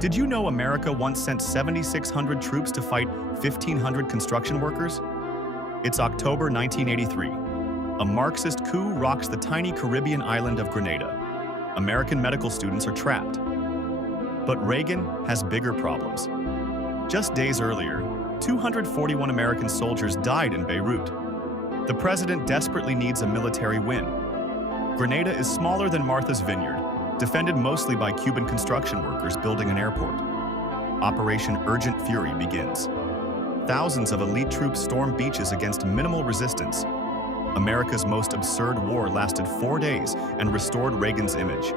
Did you know America once sent 7,600 troops to fight 1,500 construction workers? It's October 1983. A Marxist coup rocks the tiny Caribbean island of Grenada. American medical students are trapped. But Reagan has bigger problems. Just days earlier, 241 American soldiers died in Beirut. The president desperately needs a military win. Grenada is smaller than Martha's Vineyard, defended mostly by Cuban construction workers building an airport. Operation Urgent Fury begins. Thousands of elite troops storm beaches against minimal resistance. America's most absurd war lasted 4 days and restored Reagan's image.